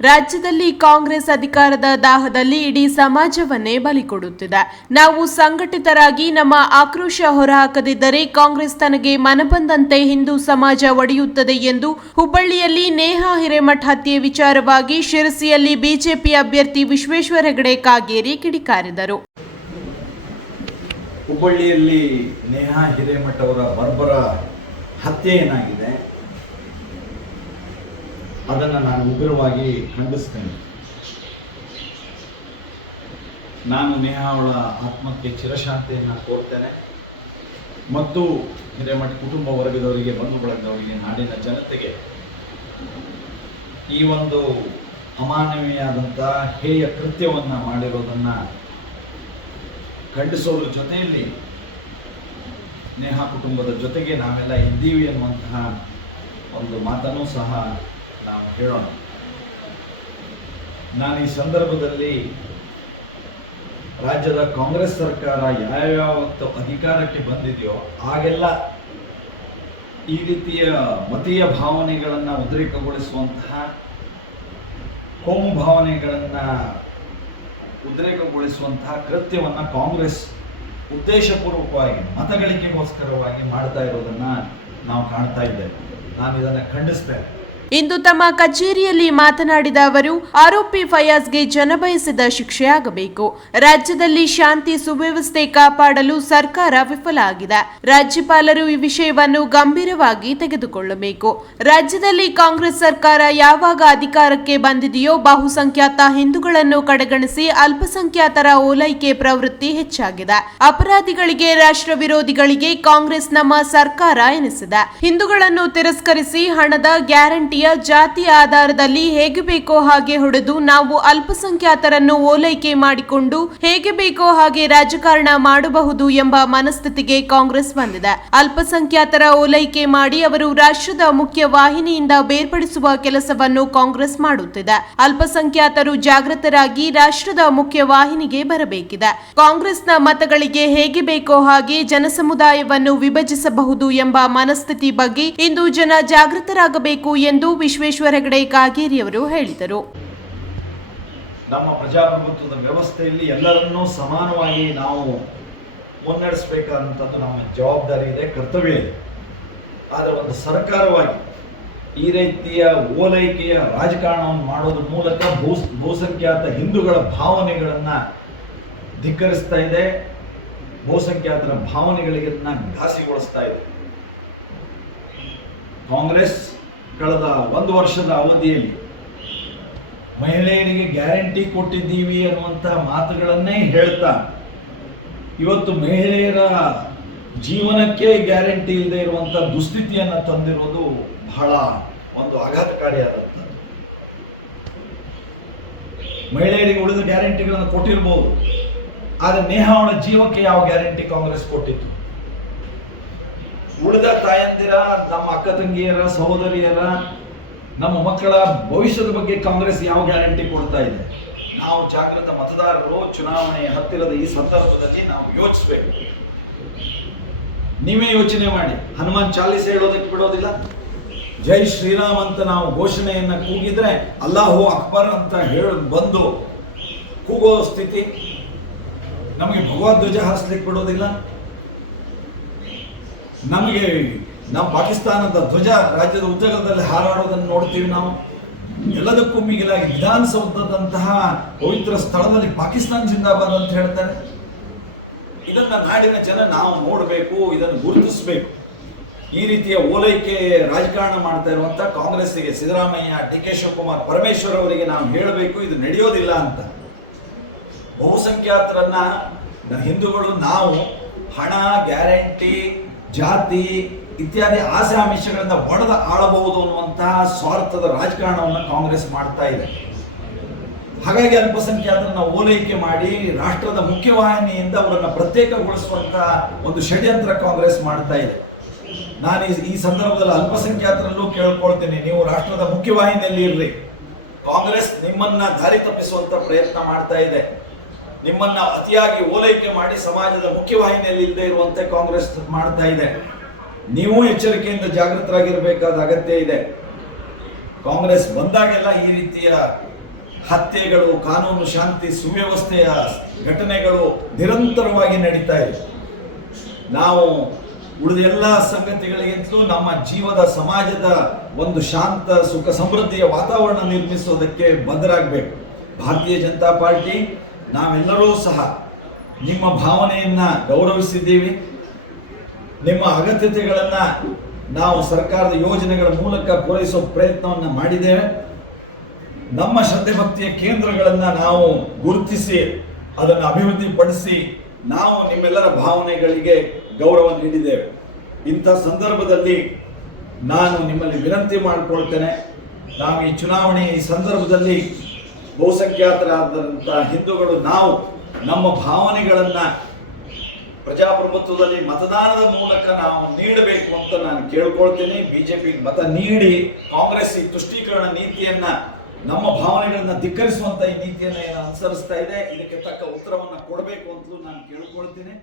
ರಾಜ್ಯದಲ್ಲಿ ಕಾಂಗ್ರೆಸ್ ಅಧಿಕಾರದ ದಾಹದಲ್ಲಿ ಇಡೀ ಸಮಾಜವನ್ನೇ ಬಲಿಕೊಡುತ್ತಿದೆ ನಾವು ಸಂಘಟಿತರಾಗಿ ನಮ್ಮ ಆಕ್ರೋಶ ಹೊರಹಾಕದಿದ್ದರೆ ಕಾಂಗ್ರೆಸ್ ತನಗೆ ಮನಬಂದಂತೆ ಹಿಂದೂ ಸಮಾಜ ಒಡೆಯುತ್ತದೆ ಎಂದು ಹುಬ್ಬಳ್ಳಿಯಲ್ಲಿ ನೇಹಾ ಹಿರೇಮಠ್ ಹತ್ಯೆ ವಿಚಾರವಾಗಿ ಶಿರಸಿಯಲ್ಲಿ ಬಿಜೆಪಿ ಅಭ್ಯರ್ಥಿ ವಿಶ್ವೇಶ್ವರ ಹೆಗಡೆ ಕಾಗೇರಿ ಕಿಡಿಕಾರಿದರು. ಹುಬ್ಬಳ್ಳಿಯಲ್ಲಿ ನೇಹಾ ಹಿರೇಮಠ್ ಅವರ ಬರ್ಬರ ಹತ್ಯೆ ಏನಾಗಿದೆ? ಅದನ್ನು ನಾನು ಉಗ್ರವಾಗಿ ಖಂಡಿಸ್ತೇನೆ. ನಾನು ನೇಹ ಅವಳ ಆತ್ಮಕ್ಕೆ ಚಿರಶಾಂತಿಯನ್ನು ಕೋರ್ತೇನೆ. ಮತ್ತು ಹಿರೇಮಠ ಕುಟುಂಬ ವರ್ಗದವರಿಗೆ, ಬಂಧು ಬಳಗದವರಿಗೆ, ನಾಡಿನ ಜನತೆಗೆ ಈ ಒಂದು ಅಮಾನವೀಯಾದಂಥ ಹೇಯ ಕೃತ್ಯವನ್ನು ಮಾಡಿರೋದನ್ನು ಖಂಡಿಸೋದ್ರ ಜೊತೆಯಲ್ಲಿ ನೇಹಾ ಕುಟುಂಬದ ಜೊತೆಗೆ ನಾವೆಲ್ಲ ಇದ್ದೀವಿ ಅನ್ನುವಂತಹ ಒಂದು ಮಾತನ್ನು ಸಹ ನಾವು ಹೇಳೋಣ. ನಾನು ಈ ಸಂದರ್ಭದಲ್ಲಿ ರಾಜ್ಯದ ಕಾಂಗ್ರೆಸ್ ಸರ್ಕಾರ ಯಾವ್ಯಾವತ್ತು ಅಧಿಕಾರಕ್ಕೆ ಬಂದಿದೆಯೋ ಆಗೆಲ್ಲ ಈ ರೀತಿಯ ಮತೀಯ ಭಾವನೆಗಳನ್ನು ಉದ್ರೇಕಗೊಳಿಸುವಂತಹ ಕೋಮು ಭಾವನೆಗಳನ್ನು ಉದ್ರೇಕಗೊಳಿಸುವಂತಹ ಕೃತ್ಯವನ್ನು ಕಾಂಗ್ರೆಸ್ ಉದ್ದೇಶಪೂರ್ವಕವಾಗಿ, ಮತಗಳಿಕೆಗೋಸ್ಕರವಾಗಿ ಮಾಡ್ತಾ ಇರೋದನ್ನ ನಾವು ಕಾಣ್ತಾ ಇದ್ದೇವೆ. ನಾನು ಇದನ್ನು ಖಂಡಿಸ್ತೇನೆ ಇಂದು ತಮ್ಮ ಕಚೇರಿಯಲ್ಲಿ ಮಾತನಾಡಿದ ಅವರು, ಆರೋಪಿ ಫಯಾಜ್ಗೆ ಜನಬಯಸಿದ ಶಿಕ್ಷೆಯಾಗಬೇಕು. ರಾಜ್ಯದಲ್ಲಿ ಶಾಂತಿ ಸುವ್ಯವಸ್ಥೆ ಕಾಪಾಡಲು ಸರ್ಕಾರ ವಿಫಲ ಆಗಿದೆ. ರಾಜ್ಯಪಾಲರು ಈ ವಿಷಯವನ್ನು ಗಂಭೀರವಾಗಿ ತೆಗೆದುಕೊಳ್ಳಬೇಕು. ರಾಜ್ಯದಲ್ಲಿ ಕಾಂಗ್ರೆಸ್ ಸರ್ಕಾರ ಯಾವಾಗ ಅಧಿಕಾರಕ್ಕೆ ಬಂದಿದೆಯೋ ಬಹುಸಂಖ್ಯಾತ ಹಿಂದೂಗಳನ್ನು ಕಡೆಗಣಿಸಿ ಅಲ್ಪಸಂಖ್ಯಾತರ ಓಲೈಕೆ ಪ್ರವೃತ್ತಿ ಹೆಚ್ಚಾಗಿದೆ. ಅಪರಾಧಿಗಳಿಗೆ, ರಾಷ್ಟ್ರ ವಿರೋಧಿಗಳಿಗೆ ಕಾಂಗ್ರೆಸ್ ನಮ್ಮ ಸರ್ಕಾರ ಎನಿಸಿದೆ. ಹಿಂದೂಗಳನ್ನು ತಿರಸ್ಕರಿಸಿ ಹಣದ ಗ್ಯಾರಂಟಿಯ ಜಾತಿ ಆಧಾರದಲ್ಲಿ ಹೇಗೆ ಬೇಕೋ ಹಾಗೆ ಹೊಡೆದು ನಾವು ಅಲ್ಪಸಂಖ್ಯಾತರನ್ನು ಓಲೈಕೆ ಮಾಡಿಕೊಂಡು ಹೇಗೆ ಬೇಕೋ ಹಾಗೆ ರಾಜಕಾರಣ ಮಾಡಬಹುದು ಎಂಬ ಮನಸ್ಥಿತಿಗೆ ಕಾಂಗ್ರೆಸ್ ಬಂದಿದೆ. ಅಲ್ಪಸಂಖ್ಯಾತರ ಓಲೈಕೆ ಮಾಡಿ ಅವರು ರಾಷ್ಟ್ರದ ಮುಖ್ಯ ವಾಹಿನಿಯಿಂದ ಬೇರ್ಪಡಿಸುವ ಕೆಲಸವನ್ನು ಕಾಂಗ್ರೆಸ್ ಮಾಡುತ್ತಿದೆ. ಅಲ್ಪಸಂಖ್ಯಾತರು ಜಾಗೃತರಾಗಿ ರಾಷ್ಟ್ರದ ಮುಖ್ಯ ವಾಹಿನಿಗೆ ಬರಬೇಕಿದೆ. ಕಾಂಗ್ರೆಸ್ನ ಮತಗಳಿಗೆ ಹೇಗೆ ಬೇಕೋ ಹಾಗೆ ಜನಸಮುದಾಯವನ್ನು ವಿಭಜಿಸಬಹುದು ಎಂಬ ಮನಸ್ಥಿತಿ ಬಗ್ಗೆ ಇಂದು ಜನ ಜಾಗೃತರಾಗಬೇಕು ಎಂದು ವಿಶ್ವೇಶ್ವರ ಹೆಗಡೆ ಕಾಗೇರಿಯವರು ಹೇಳಿದರು. ನಮ್ಮ ಪ್ರಜಾಪ್ರಭುತ್ವದ ವ್ಯವಸ್ಥೆಯಲ್ಲಿ ಎಲ್ಲರನ್ನೂ ಸಮಾನವಾಗಿ ನಾವು ಮುನ್ನಡೆಸಬೇಕಾದಂಥದ್ದು ನಮ್ಮ ಜವಾಬ್ದಾರಿ ಇದೆ, ಕರ್ತವ್ಯ ಇದೆ. ಆದರೆ ಒಂದು ಸರ್ಕಾರವಾಗಿ ಈ ರೀತಿಯ ಓಲೈಕೆಯ ರಾಜಕಾರಣವನ್ನು ಮಾಡೋದ್ರ ಮೂಲಕ ಭೂ ಬಹುಸಂಖ್ಯಾತ ಹಿಂದೂಗಳ ಭಾವನೆಗಳನ್ನು ಧಿಕ್ಕರಿಸ್ತಾ ಇದೆ ಬಹುಸಂಖ್ಯಾತರ ಭಾವನೆಗಳಿಗೆ ಘಾಸಿಗೊಳಿಸ್ತಾ ಇದೆ. ಕಾಂಗ್ರೆಸ್ ಕಳೆದ ಒಂದು ವರ್ಷದ ಅವಧಿಯಲ್ಲಿ ಮಹಿಳೆಯರಿಗೆ ಗ್ಯಾರಂಟಿ ಕೊಟ್ಟಿದ್ದೀವಿ ಅನ್ನುವಂತಹ ಮಾತುಗಳನ್ನೇ ಹೇಳ್ತಾ ಇವತ್ತು ಮಹಿಳೆಯರ ಜೀವನಕ್ಕೆ ಗ್ಯಾರಂಟಿ ಇಲ್ಲದೆ ಇರುವಂಥ ದುಸ್ಥಿತಿಯನ್ನು ತಂದಿರೋದು ಬಹಳ ಒಂದು ಆಘಾತಕಾರಿಯಾದಂಥದ್ದು. ಮಹಿಳೆಯರಿಗೆ ಉಳಿದ ಗ್ಯಾರಂಟಿಗಳನ್ನು ಕೊಟ್ಟಿರ್ಬೋದು, ಆದರೆ ನೇಹ ಅವಳ ಜೀವಕ್ಕೆ ಯಾವ ಗ್ಯಾರಂಟಿ ಕಾಂಗ್ರೆಸ್ ಕೊಟ್ಟಿತ್ತು? ಉಳಿದ ತಾಯಂದಿರ, ನಮ್ಮ ಅಕ್ಕ ತಂಗಿಯರ, ಸಹೋದರಿಯರ, ನಮ್ಮ ಮಕ್ಕಳ ಭವಿಷ್ಯದ ಬಗ್ಗೆ ಕಾಂಗ್ರೆಸ್ ಯಾವ ಗ್ಯಾರಂಟಿ ಕೊಡ್ತಾ ಇದೆ? ನಾವು ಜಾಗೃತ ಮತದಾರರು ಚುನಾವಣೆಯ ಹತ್ತಿರದ ಈ ಸಂದರ್ಭದಲ್ಲಿ ನಾವು ಯೋಚಿಸ್ಬೇಕು. ನೀವೇ ಯೋಚನೆ ಮಾಡಿ. ಹನುಮಾನ್ ಚಾಲೀಸ್ ಹೇಳೋದಕ್ಕೆ ಬಿಡೋದಿಲ್ಲ. ಜೈ ಶ್ರೀರಾಮ್ ಅಂತ ನಾವು ಘೋಷಣೆಯನ್ನ ಕೂಗಿದ್ರೆ ಅಲ್ಲಾಹು ಅಕ್ಬರ್ ಅಂತ ಹೇಳ ಬಂದು ಕೂಗೋ ಸ್ಥಿತಿ. ನಮಗೆ ಭಗವದ್ಧ್ವಜ ಹಾರಿಸ್ಲಿಕ್ಕೆ ಬಿಡೋದಿಲ್ಲ. ನಮಗೆ ನಮ್ಮ ಪಾಕಿಸ್ತಾನದ ಧ್ವಜ ರಾಜ್ಯದ ಉದ್ಯೋಗದಲ್ಲಿ ಹಾರಾಡೋದನ್ನು ನೋಡ್ತೀವಿ ನಾವು. ಎಲ್ಲದಕ್ಕೂ ಮಿಗಿಲಾಗಿ ವಿಧಾನಸೌಧದಂತಹ ಪವಿತ್ರ ಸ್ಥಳದಲ್ಲಿ ಪಾಕಿಸ್ತಾನ ಜಿಂದಾಬಾದ್ ಅಂತ ಹೇಳ್ತಾರೆ. ಇದನ್ನ ನಾಡಿನ ಜನ ನಾವು ನೋಡಬೇಕು, ಇದನ್ನು ಗುರುತಿಸಬೇಕು. ಈ ರೀತಿಯ ಓಲೈಕೆ ರಾಜಕಾರಣ ಮಾಡ್ತಾ ಇರುವಂತ ಕಾಂಗ್ರೆಸ್ಸಿಗೆ ಸಿದ್ದರಾಮಯ್ಯ, ಡಿ ಕೆ ಶಿವಕುಮಾರ್ ಪರಮೇಶ್ವರ್ ಅವರಿಗೆ ನಾವು ಹೇಳಬೇಕು, ಇದು ನಡೆಯೋದಿಲ್ಲ ಅಂತ. ಬಹುಸಂಖ್ಯಾತರನ್ನ ಹಿಂದೂಗಳು ನಾವು ಹಣ, ಗ್ಯಾರಂಟಿ ಜಾತಿ ಇತ್ಯಾದಿ ಆಸೆ ಆಮಿಷಗಳಿಂದ ಒಡೆದ ಆಳಬಹುದು ಅನ್ನುವಂತಹ ಸ್ವಾರ್ಥದ ರಾಜಕಾರಣವನ್ನು ಕಾಂಗ್ರೆಸ್ ಮಾಡ್ತಾ ಇದೆ. ಹಾಗಾಗಿ ಅಲ್ಪಸಂಖ್ಯಾತರನ್ನ ಓಲೈಕೆ ಮಾಡಿ ರಾಷ್ಟ್ರದ ಮುಖ್ಯವಾಹಿನಿಯಿಂದ ಅವರನ್ನು ಪ್ರತ್ಯೇಕಗೊಳಿಸುವಂತಹ ಒಂದು ಷಡ್ಯಂತ್ರ ಕಾಂಗ್ರೆಸ್ ಮಾಡ್ತಾ ಇದೆ. ನಾನು ಈ- ಸಂದರ್ಭದಲ್ಲಿ ಅಲ್ಪಸಂಖ್ಯಾತರಲ್ಲೂ ಕೇಳ್ಕೊಳ್ತೇನೆ, ನೀವು ರಾಷ್ಟ್ರದ ಮುಖ್ಯವಾಹಿನಿಯಲ್ಲಿ ಇರ್ರಿ. ಕಾಂಗ್ರೆಸ್ ನಿಮ್ಮನ್ನ ದಾರಿ ತಪ್ಪಿಸುವಂತ ಪ್ರಯತ್ನ ಮಾಡ್ತಾ ಇದೆ. ನಿಮ್ಮನ್ನ ಅತಿಯಾಗಿ ಓಲೈಕೆ ಮಾಡಿ ಸಮಾಜದ ಮುಖ್ಯವಾಹಿನಿಯಲ್ಲಿ ಇಲ್ಲದೆ ಇರುವಂತೆ ಕಾಂಗ್ರೆಸ್ ಮಾಡ್ತಾ ಇದೆ. ನೀವು ಎಚ್ಚರಿಕೆಯಿಂದ ಜಾಗೃತರಾಗಿರಬೇಕಾದ ಅಗತ್ಯ ಇದೆ. ಕಾಂಗ್ರೆಸ್ ಬಂದಾಗೆಲ್ಲ ಈ ರೀತಿಯ ಹತ್ಯೆಗಳು, ಕಾನೂನು ಶಾಂತಿ ಸುವ್ಯವಸ್ಥೆಯ ಘಟನೆಗಳು ನಿರಂತರವಾಗಿ ನಡೀತಾ ಇದೆ. ನಾವು ಉಳಿದ ಎಲ್ಲ ಸಂಗತಿಗಳಿಗಿಂತಲೂ ನಮ್ಮ ಜೀವದ, ಸಮಾಜದ ಒಂದು ಶಾಂತ, ಸುಖ ಸಮೃದ್ಧಿಯ ವಾತಾವರಣ ನಿರ್ಮಿಸೋದಕ್ಕೆ ಬದ್ಧರಾಗಬೇಕು. ಭಾರತೀಯ ಜನತಾ ಪಾರ್ಟಿ ನಾವೆಲ್ಲರೂ ಸಹ ನಿಮ್ಮ ಭಾವನೆಯನ್ನ ಗೌರವಿಸಿದ್ದೀವಿ. ನಿಮ್ಮ ಅಗತ್ಯತೆಗಳನ್ನ ನಾವು ಸರ್ಕಾರದ ಯೋಜನೆಗಳ ಮೂಲಕ ಪೂರೈಸುವ ಪ್ರಯತ್ನವನ್ನು ಮಾಡಿದ್ದೇವೆ. ನಮ್ಮ ಶ್ರದ್ಧೆ ಭಕ್ತಿಯ ಕೇಂದ್ರಗಳನ್ನ ನಾವು ಗುರುತಿಸಿ ಅದನ್ನು ಅಭಿವೃದ್ಧಿಪಡಿಸಿ ನಾವು ನಿಮ್ಮೆಲ್ಲರ ಭಾವನೆಗಳಿಗೆ ಗೌರವ ನೀಡಿದ್ದೇವೆ. ಇಂಥ ಸಂದರ್ಭದಲ್ಲಿ ನಾನು ನಿಮ್ಮಲ್ಲಿ ವಿನಂತಿ ಮಾಡಿಕೊಳ್ತೇನೆ. ನಾವು ಈ ಚುನಾವಣೆ ಈ ಸಂದರ್ಭದಲ್ಲಿ ಬಹುಸಂಖ್ಯಾತರಾದಂಥ ಹಿಂದೂಗಳು ನಾವು ನಮ್ಮ ಭಾವನೆಗಳನ್ನು ಪ್ರಜಾಪ್ರಭುತ್ವದಲ್ಲಿ ಮತದಾನದ ಮೂಲಕ ನಾವು ನೀಡಬೇಕು ಅಂತ ನಾನು ಕೇಳ್ಕೊಳ್ತೀನಿ. ಬಿಜೆಪಿ ಮತ ನೀಡಿ, ಕಾಂಗ್ರೆಸ್ ಈ ತುಷ್ಟೀಕರಣ ನೀತಿಯನ್ನ, ನಮ್ಮ ಭಾವನೆಗಳನ್ನ ಧಿಕ್ಕರಿಸುವಂತ ಈ ನೀತಿಯನ್ನ ಏನು ಅನುಸರಿಸ್ತಾ ಇದೆ. ಇದಕ್ಕೆ ತಕ್ಕ ಉತ್ತರವನ್ನು ಕೊಡಬೇಕು ಅಂತಲೂ ನಾನು ಕೇಳ್ಕೊಳ್ತೀನಿ.